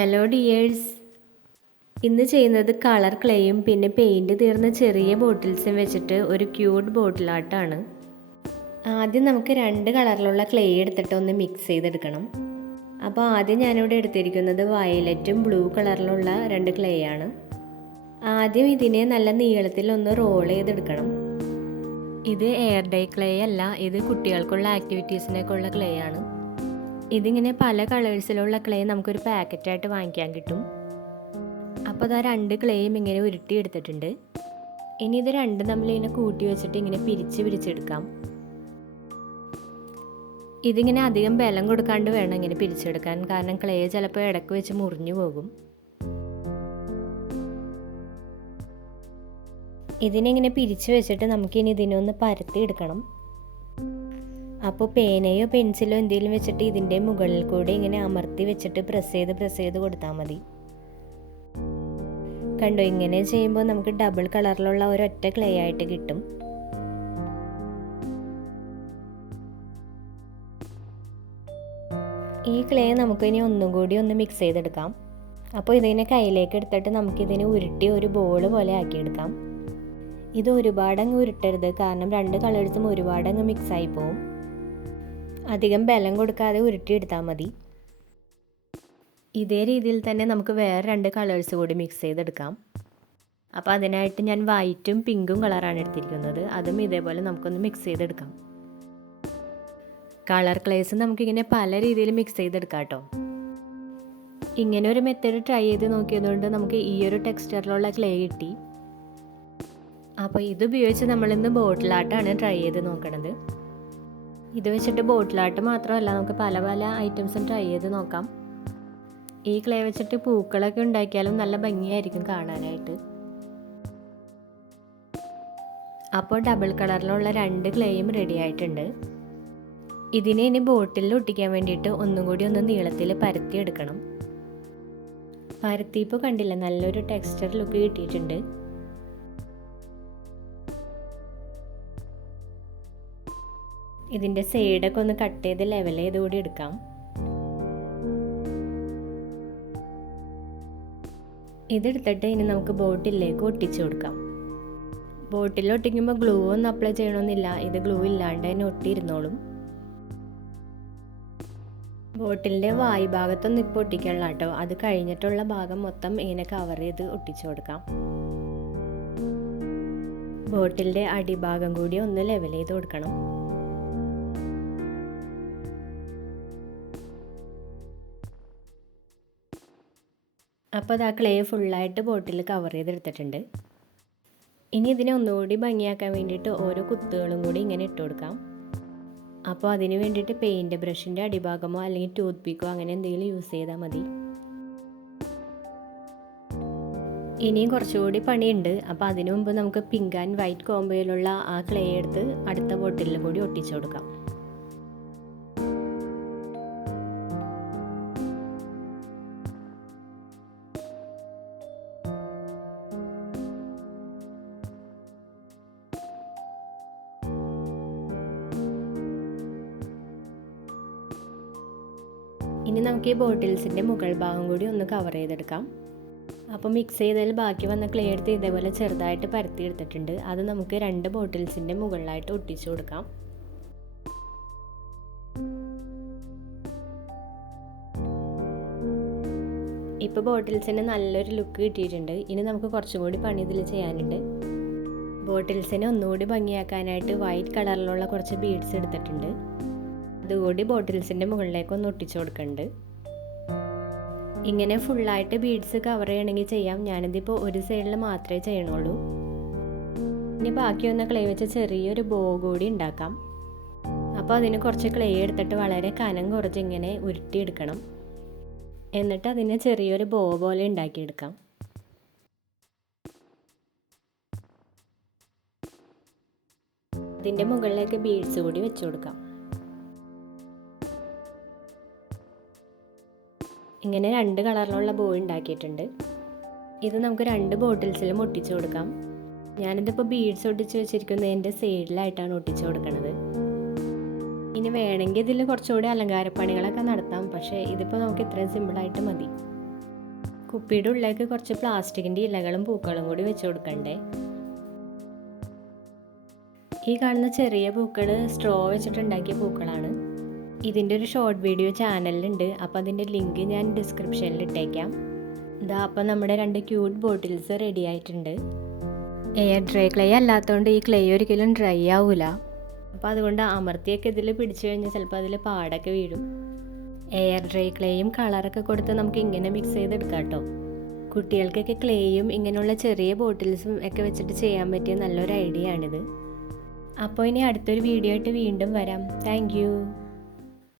Hello dears, ഇന്ന് ചെയ്യുന്നത് colour ക്ലേയും പിന്നെ പെയിൻറ് തീർന്ന ചെറിയ ബോട്ടിൽസും വെച്ചിട്ട് ഒരു ക്യൂട്ട് ബോട്ടിൽ ആർട്ടാണ്. ആദ്യം നമുക്ക് രണ്ട് കളറിലുള്ള ക്ലേ എടുത്തിട്ട് ഒന്ന് മിക്സ് ചെയ്തെടുക്കണം. അപ്പോൾ ആദ്യം ഞാനിവിടെ എടുത്തിരിക്കുന്നത് വയലറ്റും ബ്ലൂ കളറിലുള്ള രണ്ട് ക്ലേ ആണ്. ആദ്യം ഇതിനെ നല്ല നീളത്തിൽ ഒന്ന് റോൾ ചെയ്തെടുക്കണം. ഇത് എയർ ഡൈ ക്ലേ അല്ല, ഇത് കുട്ടികൾക്കുള്ള ആക്ടിവിറ്റീസിനൊക്കെ ഉള്ള ക്ലേ ആണ്. ഇതിങ്ങനെ പല കളേഴ്സിലുള്ള ക്ലേ നമുക്കൊരു പാക്കറ്റായിട്ട് വാങ്ങിക്കാൻ കിട്ടും. അപ്പോൾ അതാ രണ്ട് ക്ലേയും ഇങ്ങനെ ഉരുട്ടി എടുത്തിട്ടുണ്ട്. ഇനി ഇത് രണ്ടും തമ്മിൽ ഇങ്ങനെ കൂട്ടി വെച്ചിട്ട് ഇങ്ങനെ പിരിച്ചെടുക്കാം. ഇതിങ്ങനെ അധികം ബലം കൊടുക്കാണ്ട് വേണം ഇങ്ങനെ പിരിച്ചെടുക്കാൻ, കാരണം ക്ലേ ചിലപ്പോൾ ഇടയ്ക്ക് വെച്ച് മുറിഞ്ഞു പോകും. ഇതിനെങ്ങനെ പിരിച്ചു വെച്ചിട്ട് നമുക്കിനി ഇതിനൊന്ന് പരത്തി എടുക്കണം. അപ്പോൾ പേനയോ പെൻസിലോ എന്തെങ്കിലും വെച്ചിട്ട് ഇതിൻ്റെ മുകളിൽ കൂടെ ഇങ്ങനെ അമർത്തി വെച്ചിട്ട് പ്രസ് ചെയ്ത് കൊടുത്താൽ മതി. കണ്ടോ, ഇങ്ങനെ ചെയ്യുമ്പോൾ നമുക്ക് ഡബിൾ കളറിലുള്ള ഒരൊറ്റ ക്ലേ ആയിട്ട് കിട്ടും. ഈ ക്ലേ നമുക്കിനി ഒന്നും കൂടി ഒന്ന് മിക്സ് ചെയ്തെടുക്കാം. അപ്പോൾ ഇതിനെ കയ്യിലേക്ക് എടുത്തിട്ട് നമുക്കിതിനെ ഉരുട്ടി ഒരു ബോൾ പോലെ ആക്കിയെടുക്കാം. ഇത് ഒരുപാടങ്ങ് ഉരുട്ടരുത്, കാരണം രണ്ട് കളേഴ്സും ഒരുപാടങ്ങ് മിക്സായി പോവും. അധികം ബലം കൊടുക്കാതെ ഉരുട്ടിയെടുത്താൽ മതി. ഇതേ രീതിയിൽ തന്നെ നമുക്ക് വേറെ രണ്ട് കളേഴ്സ് കൂടി മിക്സ് ചെയ്തെടുക്കാം. അപ്പോൾ അതിനായിട്ട് ഞാൻ വൈറ്റും പിങ്കും കളറാണ് എടുത്തിരിക്കുന്നത്. അതും ഇതേപോലെ നമുക്കൊന്ന് മിക്സ് ചെയ്തെടുക്കാം. കളർ ക്ലേസ് നമുക്കിങ്ങനെ പല രീതിയിൽ മിക്സ് ചെയ്തെടുക്കാം കേട്ടോ. ഇങ്ങനെ ഒരു മെത്തേഡ് ട്രൈ ചെയ്ത് നോക്കിയതുകൊണ്ട് നമുക്ക് ഈ ഒരു ടെക്സ്ചറിലുള്ള ക്ലേ കിട്ടി. അപ്പോൾ ഇതുപയോഗിച്ച് നമ്മളിന്ന് ബോട്ടിൽ ആർട്ടാണ് ട്രൈ ചെയ്ത് നോക്കണത്. ഇത് വെച്ചിട്ട് ബോട്ടിൽ ആർട്ട് മാത്രമല്ല, നമുക്ക് പല പല ഐറ്റംസും ട്രൈ ചെയ്ത് നോക്കാം. ഈ ക്ലേ വെച്ചിട്ട് പൂക്കളൊക്കെ ഉണ്ടാക്കിയാലും നല്ല ഭംഗിയായിരിക്കും കാണാനായിട്ട്. അപ്പോൾ ഡബിൾ കളറിലുള്ള രണ്ട് ക്ലേയും റെഡി ആയിട്ടുണ്ട്. ഇതിനെ ഇനി ബോട്ടിലിൽ ഒട്ടിക്കാൻ വേണ്ടിയിട്ട് ഒന്നും കൂടി ഒന്ന് നീളത്തിൽ പരത്തിയെടുക്കണം. പരത്തിയപ്പോൾ കണ്ടില്ല, നല്ലൊരു ടെക്സ്ചർ ലുക്ക് കിട്ടിയിട്ടുണ്ട്. ഇതിൻ്റെ സൈഡൊക്കെ ഒന്ന് കട്ട് ചെയ്ത് ലെവൽ ചെയ്ത് കൂടി എടുക്കാം. ഇതെടുത്തിട്ട് ഇനി നമുക്ക് ബോട്ടിലേക്ക് ഒട്ടിച്ചു കൊടുക്കാം. ബോട്ടിൽ ഒട്ടിക്കുമ്പോൾ ഗ്ലൂ ഒന്നും അപ്ലൈ ചെയ്യണമെന്നില്ല, ഇത് ഗ്ലൂ ഇല്ലാണ്ട് തന്നെ ഒട്ടിയിരുന്നോളും. ബോട്ടിലിൻ്റെ വായു ഭാഗത്തൊന്നും ഇപ്പോൾ ഒട്ടിക്കാനുള്ള കേട്ടോ, അത് കഴിഞ്ഞിട്ടുള്ള ഭാഗം മൊത്തം ഇങ്ങനെ കവർ ചെയ്ത് ഒട്ടിച്ചു കൊടുക്കാം. ബോട്ടിലിൻ്റെ അടിഭാഗം കൂടി ഒന്ന് ലെവൽ ചെയ്ത് കൊടുക്കണം. അപ്പോൾ അത് ആ ക്ലേ ഫുള്ളായിട്ട് ബോട്ടിൽ കവർ ചെയ്തെടുത്തിട്ടുണ്ട്. ഇനി ഇതിനെ ഒന്നുകൂടി ഭംഗിയാക്കാൻ വേണ്ടിയിട്ട് ഓരോ കുത്തുകളും കൂടി ഇങ്ങനെ ഇട്ട് കൊടുക്കാം. അപ്പോൾ അതിന് വേണ്ടിയിട്ട് പെയിൻറ് ബ്രഷിൻ്റെ അടിഭാഗമോ അല്ലെങ്കിൽ ടൂത്ത് പിക്കോ അങ്ങനെ എന്തെങ്കിലും യൂസ് ചെയ്താൽ മതി. ഇനിയും കുറച്ചുകൂടി പണിയുണ്ട്. അപ്പോൾ അതിനു മുമ്പ് നമുക്ക് പിങ്ക് ആൻഡ് വൈറ്റ് കോംബോയിലുള്ള ആ ക്ലേ എടുത്ത് അടുത്ത ബോട്ടിലിൽ കൂടി ഒട്ടിച്ചു കൊടുക്കാം. ഇനി നമുക്ക് ഈ ബോട്ടിൽസിൻ്റെ മുകൾ ഭാഗം കൂടി ഒന്ന് കവർ ചെയ്തെടുക്കാം. അപ്പോൾ മിക്സ് ചെയ്തതിൽ ബാക്കി വന്ന ക്ലേ എടുത്ത് ഇതേപോലെ ചെറുതായിട്ട് പരത്തി എടുത്തിട്ടുണ്ട്. അത് നമുക്ക് രണ്ട് ബോട്ടിൽസിൻ്റെ മുകളിലായിട്ട് ഒട്ടിച്ചു കൊടുക്കാം. ഇപ്പോൾ ബോട്ടിൽസിന് നല്ലൊരു ലുക്ക് കിട്ടിയിട്ടുണ്ട്. ഇനി നമുക്ക് കുറച്ചും കൂടി പണി ഇതിൽ ചെയ്യാനുണ്ട്. ബോട്ടിൽസിനെ ഒന്നുകൂടി ഭംഗിയാക്കാനായിട്ട് വൈറ്റ് കളറിലുള്ള കുറച്ച് ബീഡ്സ് എടുത്തിട്ടുണ്ട്. അതുകൂടി ബോട്ടിൽസിൻ്റെ മുകളിലേക്ക് ഒന്ന് ഒട്ടിച്ചു കൊടുക്കുന്നുണ്ട്. ഇങ്ങനെ ഫുള്ളായിട്ട് ബീഡ്സ് കവർ ചെയ്യണമെങ്കിൽ ചെയ്യാം. ഞാനിതിപ്പോൾ ഒരു സൈഡിൽ മാത്രമേ ചെയ്യണുള്ളൂ. ഇനി ബാക്കി വന്ന ക്ലേ വെച്ച് ചെറിയൊരു ബോ കൂടി ഉണ്ടാക്കാം. അപ്പോൾ അതിന് കുറച്ച് ക്ലേ എടുത്തിട്ട് വളരെ കനം കുറച്ച് ഇങ്ങനെ ഉരുട്ടിയെടുക്കണം. എന്നിട്ട് അതിനെ ചെറിയൊരു ബോ പോലെ ഉണ്ടാക്കിയെടുക്കാം. അതിൻ്റെ മുകളിലേക്ക് ബീഡ്സ് കൂടി വെച്ച് കൊടുക്കാം. ഇങ്ങനെ രണ്ട് കളറിലുള്ള ബോ ഉണ്ടാക്കിയിട്ടുണ്ട്. ഇത് നമുക്ക് രണ്ട് ബോട്ടിൽസിലും ഒട്ടിച്ചു കൊടുക്കാം. ഞാനിതിപ്പോൾ ബീഡ്സ് ഒട്ടിച്ച് വെച്ചിരിക്കുന്നതിൻ്റെ സൈഡിലായിട്ടാണ് ഒട്ടിച്ചു കൊടുക്കുന്നത്. ഇനി വേണമെങ്കിൽ ഇതിൽ കുറച്ചുകൂടി അലങ്കാരപ്പണികളൊക്കെ നടത്താം, പക്ഷേ ഇതിപ്പോൾ നമുക്ക് ഇത്രയും സിമ്പിളായിട്ട് മതി. കുപ്പിയുടെ ഉള്ളിലേക്ക് കുറച്ച് പ്ലാസ്റ്റിക്കിൻ്റെ ഇലകളും പൂക്കളും കൂടി വെച്ച് കൊടുക്കണ്ടേ. ഈ കാണുന്ന ചെറിയ പൂക്കൾ സ്ട്രോ വെച്ചിട്ടുണ്ടാക്കിയ പൂക്കളാണ്. ഇതിൻ്റെ ഒരു ഷോർട്ട് വീഡിയോ ചാനലിലുണ്ട്, അപ്പോൾ അതിൻ്റെ ലിങ്ക് ഞാൻ ഡിസ്ക്രിപ്ഷനിൽ ഇട്ടേക്കാം. ഇതാ അപ്പോൾ നമ്മുടെ 2 ക്യൂട്ട് ബോട്ടിൽസ് റെഡി ആയിട്ടുണ്ട്. എയർ ഡ്രൈ ക്ലേ അല്ലാത്തതുകൊണ്ട് ഈ ക്ലേ ഒരിക്കലും ഡ്രൈ ആവില്ല. അപ്പോൾ അതുകൊണ്ട് അമർത്തിയൊക്കെ ഇതിൽ പിടിച്ചു കഴിഞ്ഞാൽ ചിലപ്പോൾ അതിൽ പാടൊക്കെ വീഴും. എയർ ഡ്രൈ ക്ലേയും കളറൊക്കെ കൊടുത്ത് നമുക്ക് ഇങ്ങനെ മിക്സ് ചെയ്തെടുക്കാം കേട്ടോ. കുട്ടികൾക്കൊക്കെ ക്ലേയും ഇങ്ങനെയുള്ള ചെറിയ ബോട്ടിൽസും ഒക്കെ വെച്ചിട്ട് ചെയ്യാൻ പറ്റിയ നല്ലൊരു ഐഡിയ ആണിത്. അപ്പോൾ ഇനി അടുത്തൊരു വീഡിയോ ആയിട്ട് വീണ്ടും വരാം. താങ്ക്